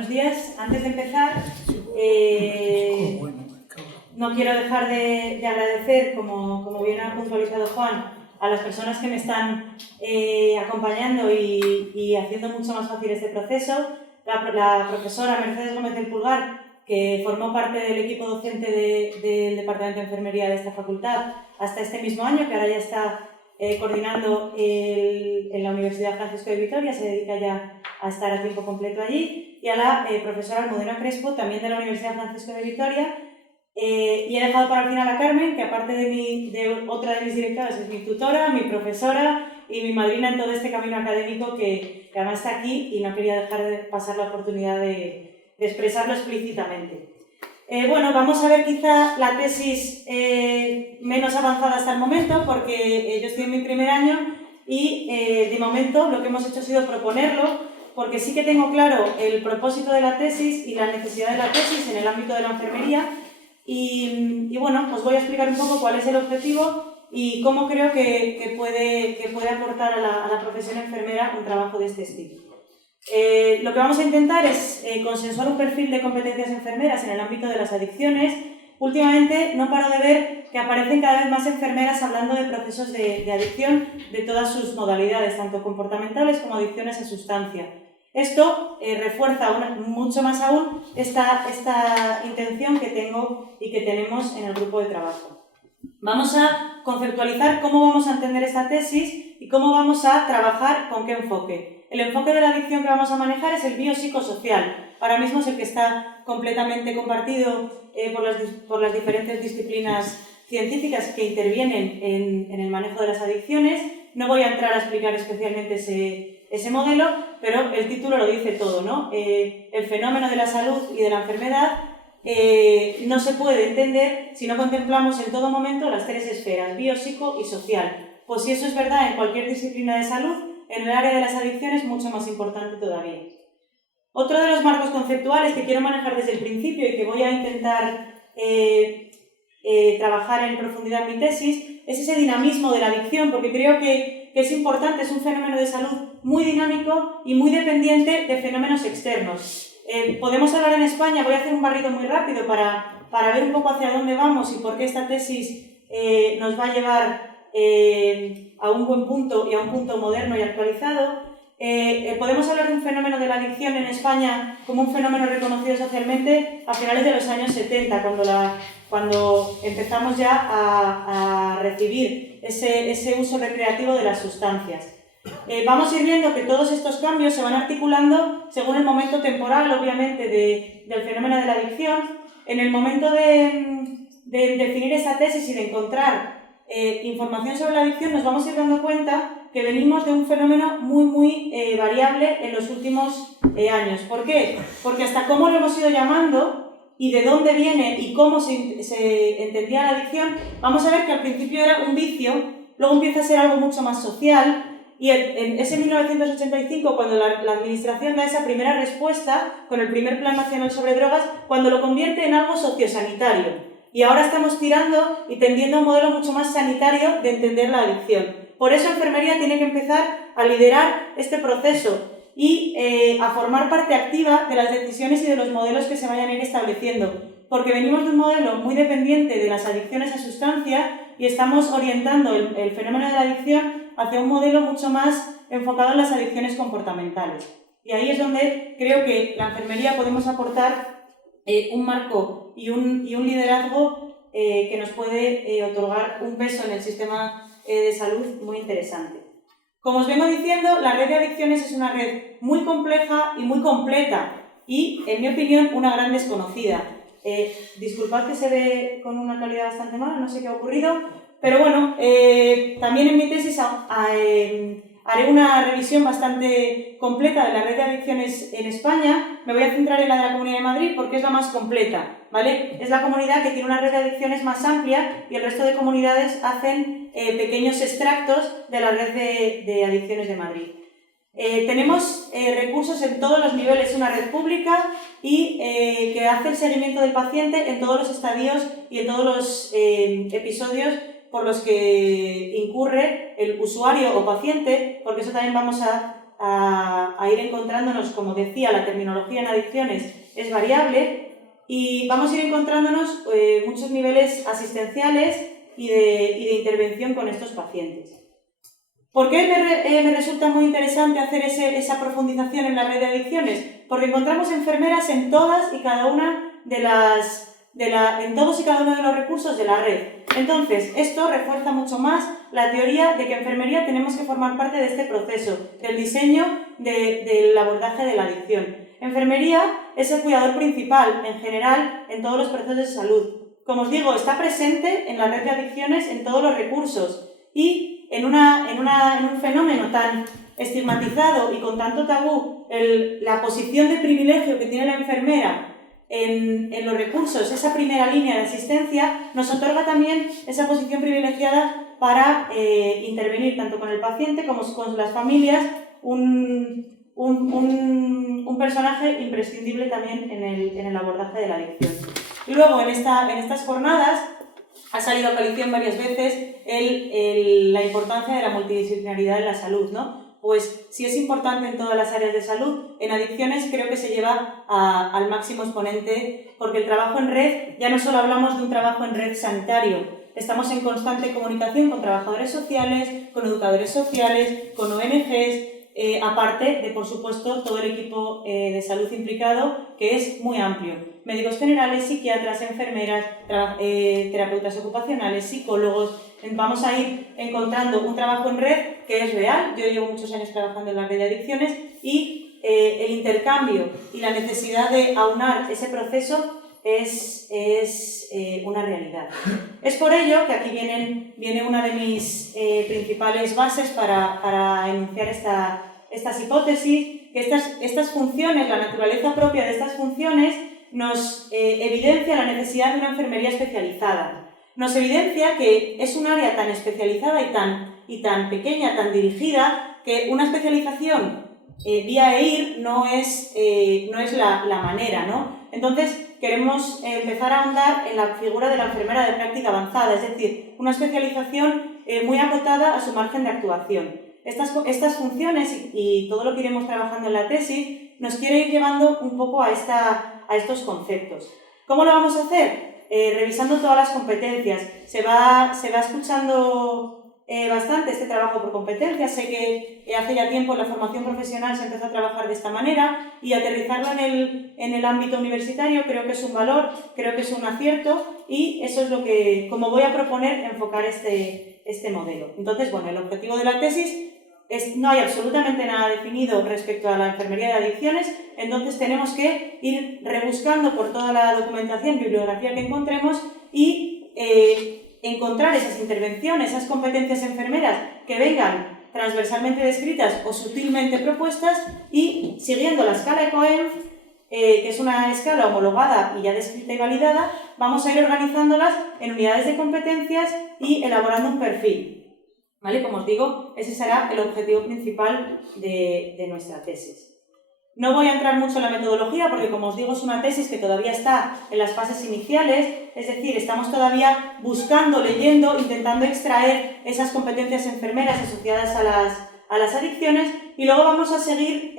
Buenos días. Antes de empezar, no quiero dejar de agradecer, como bien ha puntualizado Juan, a las personas que me están acompañando y haciendo mucho más fácil este proceso. La profesora Mercedes Gómez del Pulgar, que formó parte del equipo docente del Departamento de Enfermería de esta facultad hasta este mismo año, que ahora ya está coordinando en la Universidad Francisco de Vitoria, se dedica ya a estar a tiempo completo allí, y a la profesora Almudena Crespo, también de la Universidad Francisco de Vitoria, y he dejado para el final a Carmen, que aparte de otra de mis directoras, es mi tutora, mi profesora y mi madrina en todo este camino académico que además está aquí y no quería dejar de pasar la oportunidad de expresarlo explícitamente. Bueno, vamos a ver quizá la tesis menos avanzada hasta el momento, porque yo estoy en mi primer año y de momento lo que hemos hecho ha sido proponerlo, porque sí que tengo claro el propósito de la tesis y la necesidad de la tesis en el ámbito de la enfermería y bueno, os voy a explicar un poco cuál es el objetivo y cómo creo que puede aportar a la profesión enfermera un trabajo de este estilo. Lo que vamos a intentar es consensuar un perfil de competencias enfermeras en el ámbito de las adicciones. Últimamente no paro de ver que aparecen cada vez más enfermeras hablando de procesos de adicción de todas sus modalidades, tanto comportamentales como adicciones a sustancia. Esto refuerza mucho más aún esta intención que tengo y que tenemos en el grupo de trabajo. Vamos a conceptualizar cómo vamos a entender esta tesis y cómo vamos a trabajar con qué enfoque. El enfoque de la adicción que vamos a manejar es el biopsicosocial. Ahora mismo es el que está completamente compartido por las diferentes disciplinas científicas que intervienen en el manejo de las adicciones. No voy a entrar a explicar especialmente ese modelo, pero el título lo dice todo, ¿no? El fenómeno de la salud y de la enfermedad no se puede entender si no contemplamos en todo momento las tres esferas, bio, psico y social. Pues si eso es verdad en cualquier disciplina de salud, en el área de las adicciones mucho más importante todavía. Otro de los marcos conceptuales que quiero manejar desde el principio y que voy a intentar trabajar en profundidad en mi tesis es ese dinamismo de la adicción, porque creo que es importante, es un fenómeno de salud muy dinámico y muy dependiente de fenómenos externos. Podemos hablar en España, voy a hacer un barrido muy rápido para ver un poco hacia dónde vamos y por qué esta tesis nos va a llevar a un buen punto y a un punto moderno y actualizado. Podemos hablar de un fenómeno de la adicción en España como un fenómeno reconocido socialmente a finales de los años 70, cuando empezamos ya a recibir ese uso recreativo de las sustancias. Vamos a ir viendo que todos estos cambios se van articulando según el momento temporal, obviamente, del fenómeno de la adicción. En el momento de definir esa tesis y de encontrar información sobre la adicción, nos vamos a ir dando cuenta que venimos de un fenómeno muy variable en los últimos años. ¿Por qué? Porque hasta cómo lo hemos ido llamando y de dónde viene y cómo se entendía la adicción, vamos a ver que al principio era un vicio, luego empieza a ser algo mucho más social, y en ese 1985, cuando la Administración da esa primera respuesta con el primer Plan Nacional sobre Drogas, cuando lo convierte en algo sociosanitario. Y ahora estamos tirando y tendiendo a un modelo mucho más sanitario de entender la adicción. Por eso enfermería tiene que empezar a liderar este proceso y a formar parte activa de las decisiones y de los modelos que se vayan a ir estableciendo. Porque venimos de un modelo muy dependiente de las adicciones a sustancia y estamos orientando el fenómeno de la adicción hacia un modelo mucho más enfocado en las adicciones comportamentales. Y ahí es donde creo que la enfermería podemos aportar un marco y un liderazgo que nos puede otorgar un peso en el sistema de salud muy interesante. Como os vengo diciendo, la red de adicciones es una red muy compleja y muy completa y, en mi opinión, una gran desconocida. Disculpad que se ve con una calidad bastante mala, no sé qué ha ocurrido, pero bueno, también en mi tesis haré una revisión bastante completa de la red de adicciones en España. Me voy a centrar en la de la Comunidad de Madrid porque es la más completa, ¿vale? Es la comunidad que tiene una red de adicciones más amplia y el resto de comunidades hacen pequeños extractos de la red de adicciones de Madrid. Tenemos recursos en todos los niveles, una red pública y que hace el seguimiento del paciente en todos los estadios y en todos los episodios por los que incurre el usuario o paciente, porque eso también vamos a a ir encontrándonos, como decía, la terminología en adicciones es variable y vamos a ir encontrándonos muchos niveles asistenciales y de intervención con estos pacientes. ¿Por qué me resulta muy interesante hacer esa profundización en la red de adicciones? Porque encontramos enfermeras en todas y cada una en todos y cada uno de los recursos de la red. Entonces, esto refuerza mucho más la teoría de que en enfermería tenemos que formar parte de este proceso, del diseño del abordaje de la adicción. Enfermería es el cuidador principal, en general, en todos los procesos de salud. Como os digo, está presente en la red de adicciones en todos los recursos y en un fenómeno tan estigmatizado y con tanto tabú, la posición de privilegio que tiene la enfermera en los recursos, esa primera línea de asistencia, nos otorga también esa posición privilegiada para intervenir tanto con el paciente como con las familias, un personaje imprescindible también en el abordaje de la adicción. Y luego, en estas jornadas, ha salido a coalición varias veces la importancia de la multidisciplinaridad en la salud, ¿no? Pues si es importante en todas las áreas de salud, en adicciones creo que se lleva al máximo exponente, porque el trabajo en red, ya no solo hablamos de un trabajo en red sanitario, estamos en constante comunicación con trabajadores sociales, con educadores sociales, con ONGs, aparte de, por supuesto, todo el equipo de salud implicado, que es muy amplio. Médicos generales, psiquiatras, enfermeras, terapeutas ocupacionales, psicólogos. Vamos a ir encontrando un trabajo en red que es real. Yo llevo muchos años trabajando en la red de adicciones y el intercambio y la necesidad de aunar ese proceso es una realidad. Es por ello que aquí viene una de mis principales bases para enunciar estas hipótesis, que estas funciones, la naturaleza propia de estas funciones, nos evidencia la necesidad de una enfermería especializada. Nos evidencia que es un área tan especializada y tan pequeña, tan dirigida, que una especialización vía EIR no es la manera, ¿no? Entonces, queremos empezar a ahondar en la figura de la enfermera de práctica avanzada, es decir, una especialización muy acotada a su margen de actuación. Estas funciones y todo lo que iremos trabajando en la tesis nos quiere ir llevando un poco a estos conceptos. ¿Cómo lo vamos a hacer? Revisando todas las competencias. Se va escuchando bastante este trabajo por competencias. Sé que hace ya tiempo en la formación profesional se empezó a trabajar de esta manera y aterrizarlo en el ámbito universitario creo que es un valor, creo que es un acierto y eso es lo que, como voy a proponer, enfocar este modelo. Entonces, bueno, el objetivo de la tesis no hay absolutamente nada definido respecto a la enfermería de adicciones, entonces tenemos que ir rebuscando por toda la documentación, bibliografía que encontremos y encontrar esas intervenciones, esas competencias enfermeras que vengan transversalmente descritas o sutilmente propuestas y siguiendo la escala ECOENF, que es una escala homologada y ya descrita y validada, vamos a ir organizándolas en unidades de competencias y elaborando un perfil. ¿Vale? Como os digo, ese será el objetivo principal de nuestra tesis. No voy a entrar mucho en la metodología porque, como os digo, es una tesis que todavía está en las fases iniciales, es decir, estamos todavía buscando, leyendo, intentando extraer esas competencias enfermeras asociadas a las adicciones y luego vamos a seguir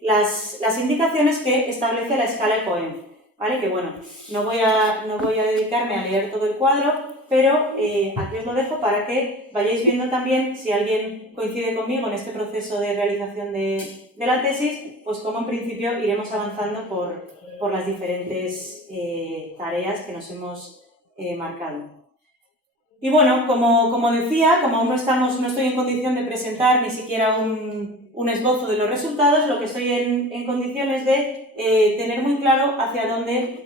las indicaciones que establece la escala ECOENF, ¿vale? Que bueno, no voy a dedicarme a leer todo el cuadro, pero aquí os lo dejo para que vayáis viendo también, si alguien coincide conmigo en este proceso de realización de la tesis, pues cómo en principio iremos avanzando por las diferentes tareas que nos hemos marcado. Y bueno, como decía, como aún no estoy en condición de presentar ni siquiera un esbozo de los resultados, lo que estoy en condiciones de tener muy claro hacia dónde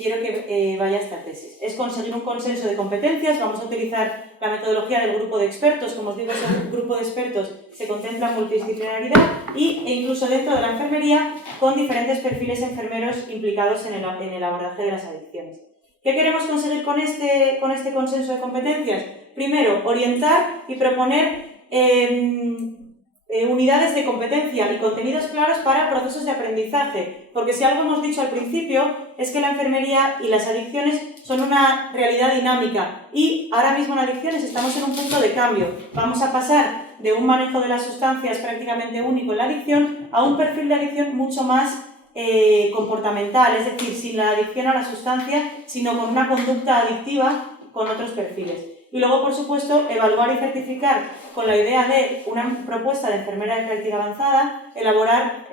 quiero que vaya esta tesis. Es conseguir un consenso de competencias, vamos a utilizar la metodología del grupo de expertos, como os digo, ese grupo de expertos se contempla multidisciplinaridad e incluso dentro de la enfermería con diferentes perfiles enfermeros implicados en el abordaje de las adicciones. ¿Qué queremos conseguir con este consenso de competencias? Primero, orientar y proponer unidades de competencia y contenidos claros para procesos de aprendizaje, porque si algo hemos dicho al principio es que la enfermería y las adicciones son una realidad dinámica y ahora mismo en adicciones estamos en un punto de cambio. Vamos a pasar de un manejo de las sustancias prácticamente único en la adicción a un perfil de adicción mucho más comportamental, es decir, sin la adicción a la sustancia, sino con una conducta adictiva con otros perfiles. Y luego, por supuesto, evaluar y certificar con la idea de una propuesta de enfermera de práctica avanzada, elaborar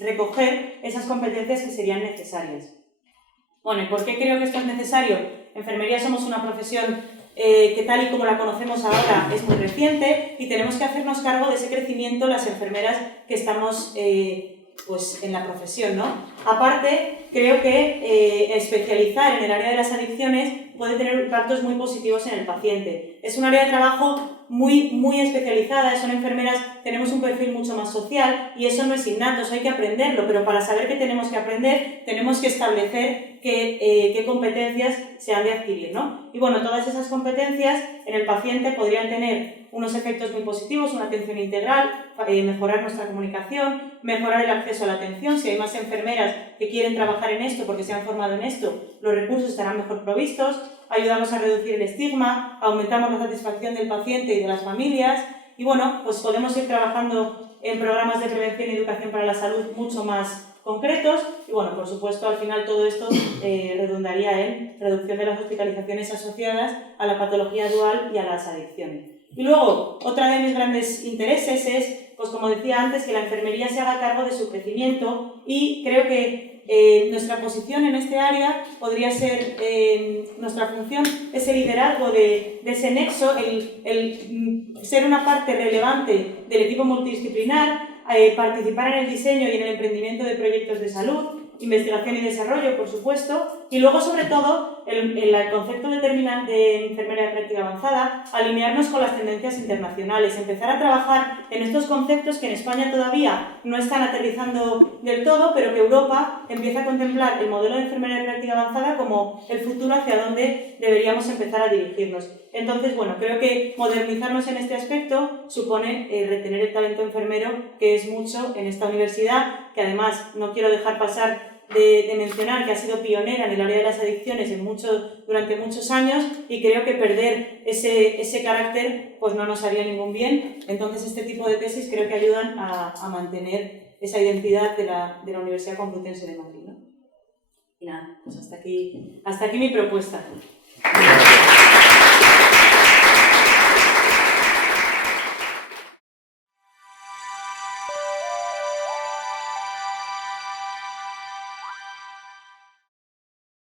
recoger esas competencias que serían necesarias. Bueno, ¿y por qué creo que esto es necesario? Enfermería somos una profesión que tal y como la conocemos ahora es muy reciente y tenemos que hacernos cargo de ese crecimiento las enfermeras que estamos pues en la profesión, ¿no? Aparte, creo que especializar en el área de las adicciones puede tener impactos muy positivos en el paciente. Es un área de trabajo muy especializada, son enfermeras, tenemos un perfil mucho más social y eso no es innato, eso hay que aprenderlo, pero para saber qué tenemos que aprender tenemos que establecer qué competencias se han de adquirir, ¿no? Y bueno, todas esas competencias en el paciente podrían tener unos efectos muy positivos, una atención integral, mejorar nuestra comunicación, mejorar el acceso a la atención. Si hay más enfermeras que quieren trabajar en esto porque se han formado en esto, los recursos estarán mejor provistos, ayudamos a reducir el estigma, aumentamos la satisfacción del paciente y de las familias y bueno, pues podemos ir trabajando en programas de prevención y educación para la salud mucho más concretos y bueno, por supuesto, al final todo esto redundaría en reducción de las hospitalizaciones asociadas a la patología dual y a las adicciones. Y luego, otra de mis grandes intereses es, pues como decía antes, que la enfermería se haga cargo de su crecimiento y creo que nuestra posición en este área podría ser, nuestra función, ese liderazgo de ese nexo, el ser una parte relevante del equipo multidisciplinar, participar en el diseño y en el emprendimiento de proyectos de salud, investigación y desarrollo, por supuesto, y luego, sobre todo, el concepto de enfermera de práctica avanzada, alinearnos con las tendencias internacionales, empezar a trabajar en estos conceptos que en España todavía no están aterrizando del todo, pero que Europa empieza a contemplar el modelo de enfermera de práctica avanzada como el futuro hacia donde deberíamos empezar a dirigirnos. Entonces, bueno, creo que modernizarnos en este aspecto supone retener el talento enfermero, que es mucho en esta universidad, que además no quiero dejar pasar de mencionar que ha sido pionera en el área de las adicciones durante muchos años y creo que perder ese carácter pues no nos haría ningún bien. Entonces, este tipo de tesis creo que ayudan a mantener esa identidad de la Universidad Complutense de Madrid, ¿no? Y nada, pues hasta aquí mi propuesta.